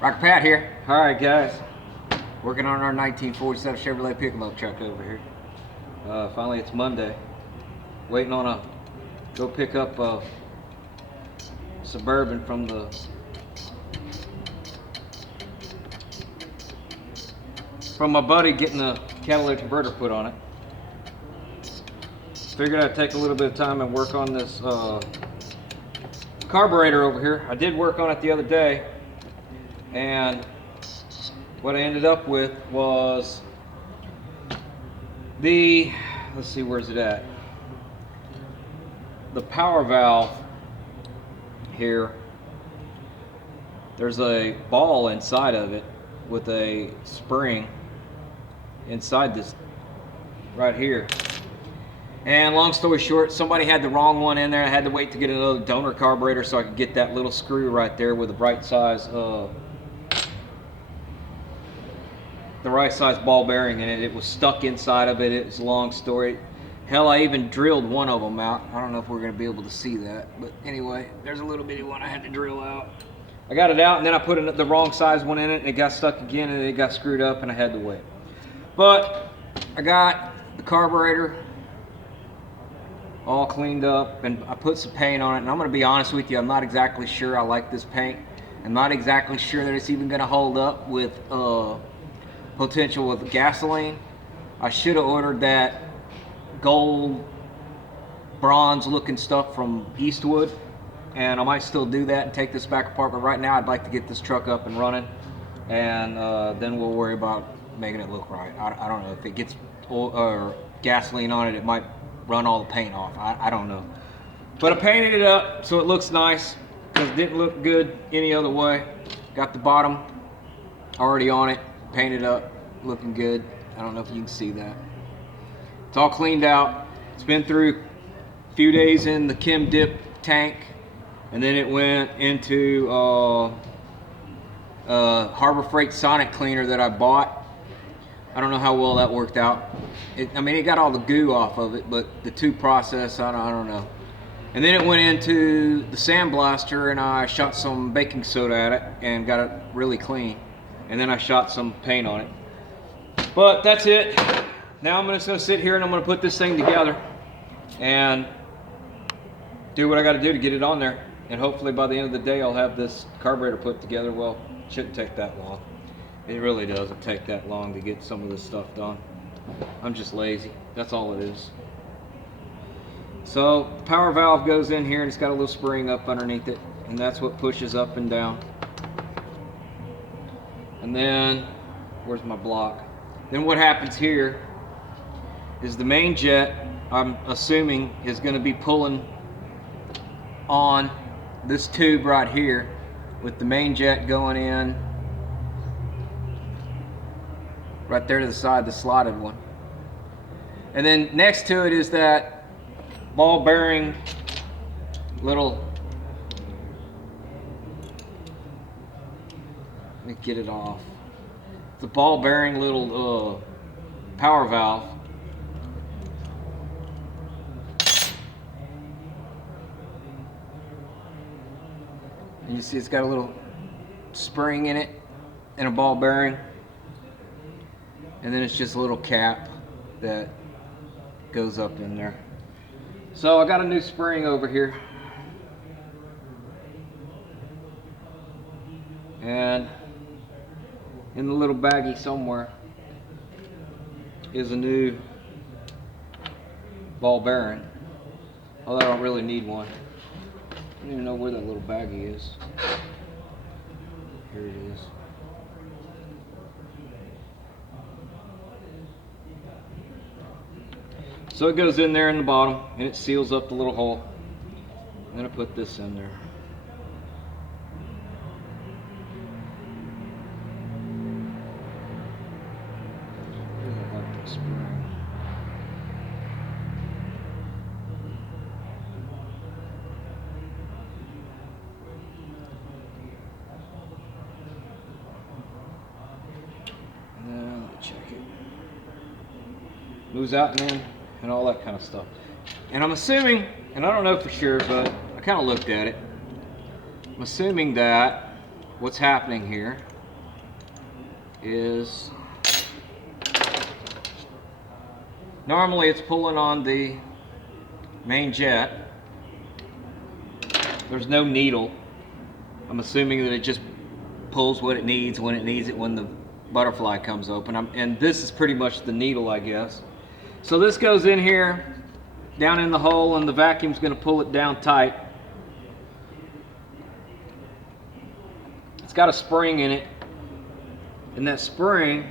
Rocker Pat here. All right, guys. Working on our 1947 Chevrolet pickup truck over here. Finally, it's Monday. Waiting on a go pick up a Suburban from my buddy, getting a catalytic converter put on it. Figured I'd take a little bit of time and work on this carburetor over here. I did work on it the other day, and what I ended up with was let's see, where's it at? The power valve here. There's a ball inside of it with a spring inside this right here. And long story short, somebody had the wrong one in there. I had to wait to get another donor carburetor so I could get that little screw right there with the right size ball bearing in it. It was stuck inside of it. It was a long story. Hell, I even drilled one of them out. I don't know if we're going to be able to see that, but anyway, there's a little bitty one I had to drill out. I got it out, and then I put the wrong size one in it, and it got stuck again, and it got screwed up, and I had to wait. But I got the carburetor all cleaned up, and I put some paint on it, and I'm going to be honest with you, I'm not exactly sure I like this paint. I'm not exactly sure that it's even going to hold up with potential with gasoline. I should have ordered that gold bronze looking stuff from Eastwood, and I might still do that and take this back apart, but right now I'd like to get this truck up and running, and then we'll worry about making it look right. I don't know if it gets oil or gasoline on it, it might run all the paint off. I don't know, but I painted it up so it looks nice because it didn't look good any other way. Got the bottom already on it, painted up, looking good. I don't know if you can see that. It's all cleaned out. It's been through a few days in the Chem Dip tank, and then it went into Harbor Freight Sonic cleaner that I bought. I don't know how well that worked out. I mean, it got all the goo off of it, but the tube process, I don't know. And then it went into the sandblaster, and I shot some baking soda at it and got it really clean. And then I shot some paint on it. But that's it. Now I'm just going to sit here and I'm going to put this thing together and do what I got to do to get it on there. And hopefully by the end of the day I'll have this carburetor put together. Well, it shouldn't take that long. It really doesn't take that long to get some of this stuff done. I'm just lazy. That's all it is. So the power valve goes in here and it's got a little spring up underneath it, and that's what pushes up and down. And then, where's my block? Then what happens here is the main jet, I'm assuming, is going to be pulling on this tube right here with the main jet going in right there to the side, the slotted one. And then next to it is that ball bearing little, let me get it off. The ball bearing little power valve. And you see it's got a little spring in it and a ball bearing. And then it's just a little cap that goes up in there. So I got a new spring over here. And in the little baggie somewhere is a new ball bearing. Although I don't really need one. I don't even know where that little baggie is. Here it is. So it goes in there in the bottom and it seals up the little hole. And then I put this in there. I like that spring. Now let me check it. Moves out and in, and all that kind of stuff. And I'm assuming, and I don't know for sure, but I kind of looked at it. I'm assuming that what's happening here is normally it's pulling on the main jet. There's no needle. I'm assuming that it just pulls what it needs when it needs it when the butterfly comes open. And this is pretty much the needle, I guess. So this goes in here, down in the hole, and the vacuum's going to pull it down tight. It's got a spring in it, and that spring,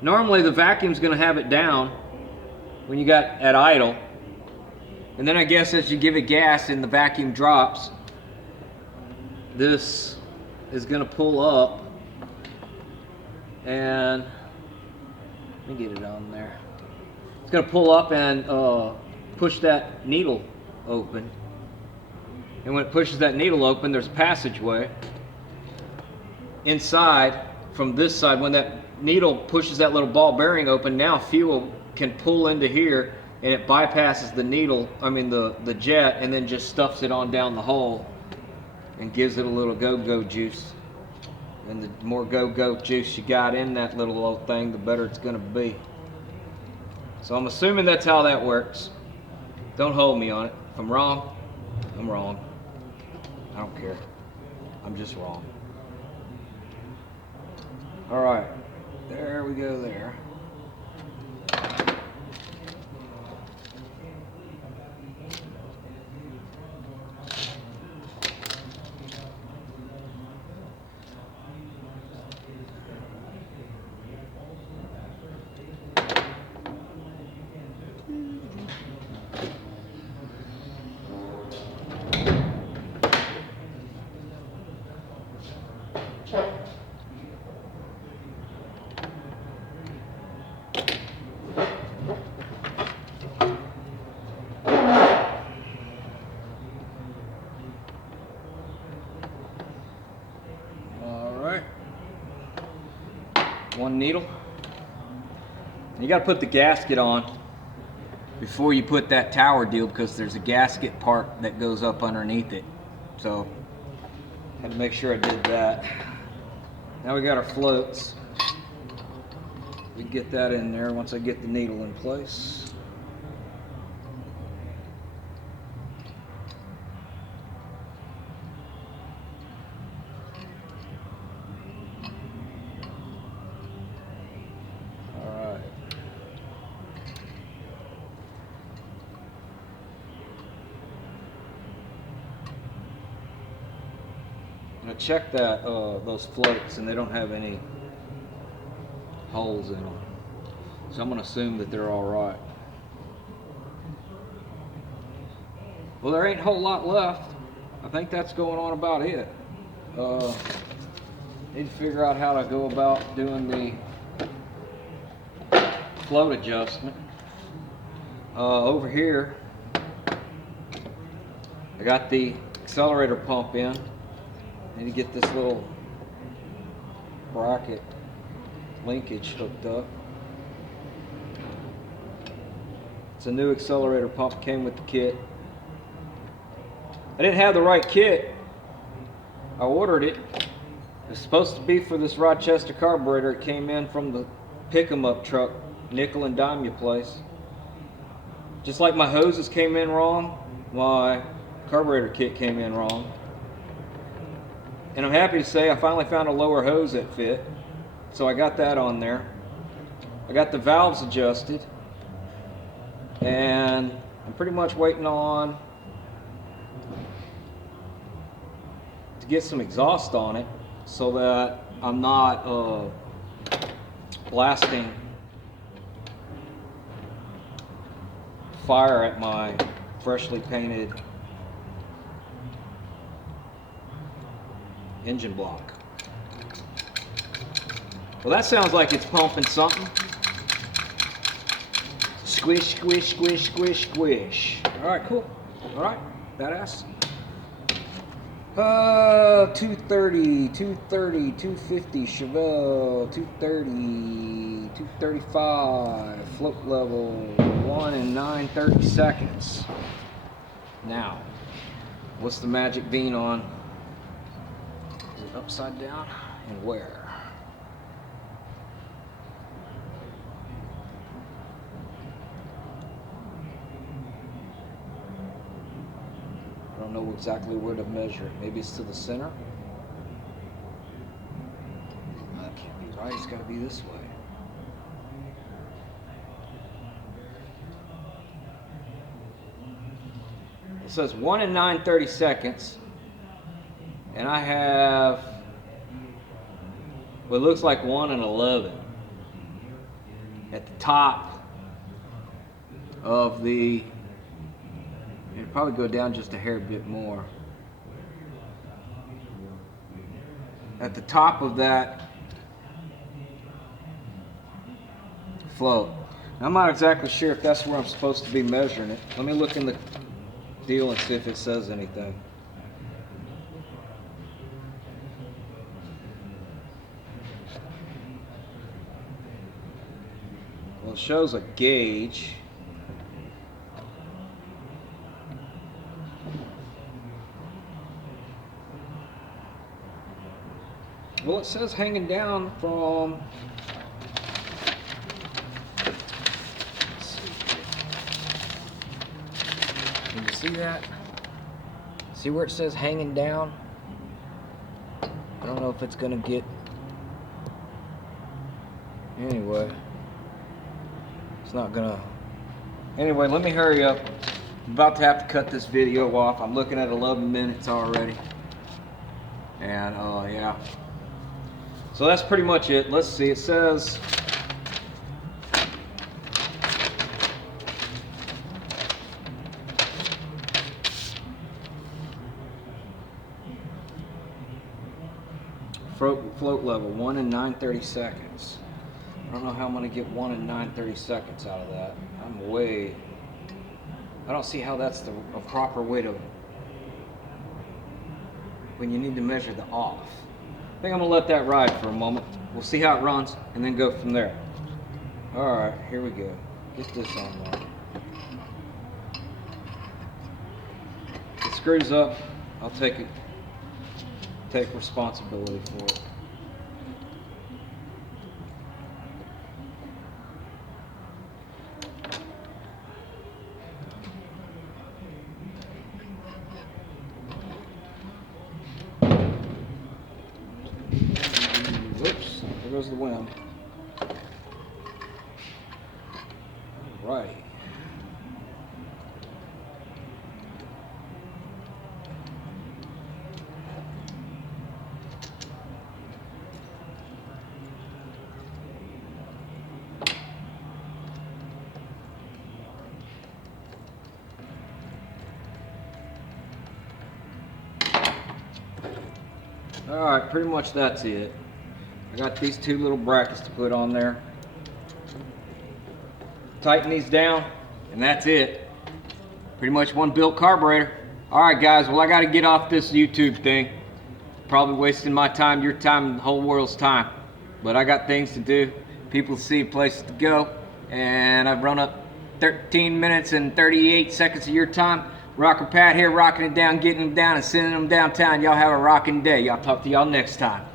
normally the vacuum's going to have it down when you got at idle, and then I guess as you give it gas and the vacuum drops, this is going to pull up, and let me get it on there. It's going to pull up and push that needle open, and when it pushes that needle open, there's a passageway inside from this side. When that needle pushes that little ball bearing open, now fuel can pull into here, and it bypasses the needle, the jet, and then just stuffs it on down the hole and gives it a little go-go juice. And the more go-go juice you got in that little old thing, the better it's going to be. So I'm assuming that's how that works. Don't hold me on it. If I'm wrong, I'm wrong. I don't care. I'm just wrong. All right, there we go there. One needle. You got to put the gasket on before you put that tower deal, because there's a gasket part that goes up underneath it. So had to make sure I did that. Now we got our floats. We can get that in there once I get the needle in place. I checked that those floats, and they don't have any holes in them, so I'm going to assume that they're all right. Well, there ain't a whole lot left. I think that's going on about it. Need to figure out how to go about doing the float adjustment. Over here, I got the accelerator pump in. Need to get this little bracket linkage hooked up. It's a new accelerator pump, came with the kit. I didn't have the right kit. I ordered it. It's supposed to be for this Rochester carburetor. It came in from the pick 'em up truck, nickel and dime you place. Just like my hoses came in wrong, my carburetor kit came in wrong. And I'm happy to say I finally found a lower hose that fit, so I got that on there. I got the valves adjusted, and I'm pretty much waiting on to get some exhaust on it so that I'm not blasting fire at my freshly painted engine block. Well, that sounds like it's pumping something. Squish, squish, squish, squish, squish. All right, cool. All right, badass. 230, 230, 250 Chevelle, 230, 235, float level 1 and 9/30 seconds. Now, what's the magic bean on? Is it upside down? And where? exactly where to measure it. Maybe it's to the center. That can't be right. It's got to be this way. It says 1 and 9/32, and I have what looks like 1 and 11 at the top of the. It'd probably go down just a hair bit more. At the top of that float. I'm not exactly sure if that's where I'm supposed to be measuring it. Let me look in the deal and see if it says anything. Well, it shows a gauge. Well, it says hanging down from. Let's see. Can you see that? See where it says hanging down? I don't know if it's gonna get. Anyway, it's not gonna. Anyway, let me hurry up. I'm about to have to cut this video off. I'm looking at 11 minutes already. And yeah. So that's pretty much it. Let's see. It says float level 1 and 9/32. I don't know how I'm gonna get 1 and 9/32 out of that. I don't see how that's a proper way to when you need to measure the off. I think I'm gonna let that ride for a moment. We'll see how it runs and then go from there. All right, here we go. Get this on there. If it screws up, I'll take responsibility for it. Whoops, there goes the wind. All right. All right, pretty much that's it. I got these two little brackets to put on there. Tighten these down, and that's it. Pretty much one built carburetor. All right, guys, well, I got to get off this YouTube thing. Probably wasting my time, your time, and the whole world's time. But I got things to do, people to see, places to go, and I've run up 13 minutes and 38 seconds of your time. Rocker Pat here, rocking it down, getting them down, and sending them downtown. Y'all have a rocking day. Y'all talk to y'all next time.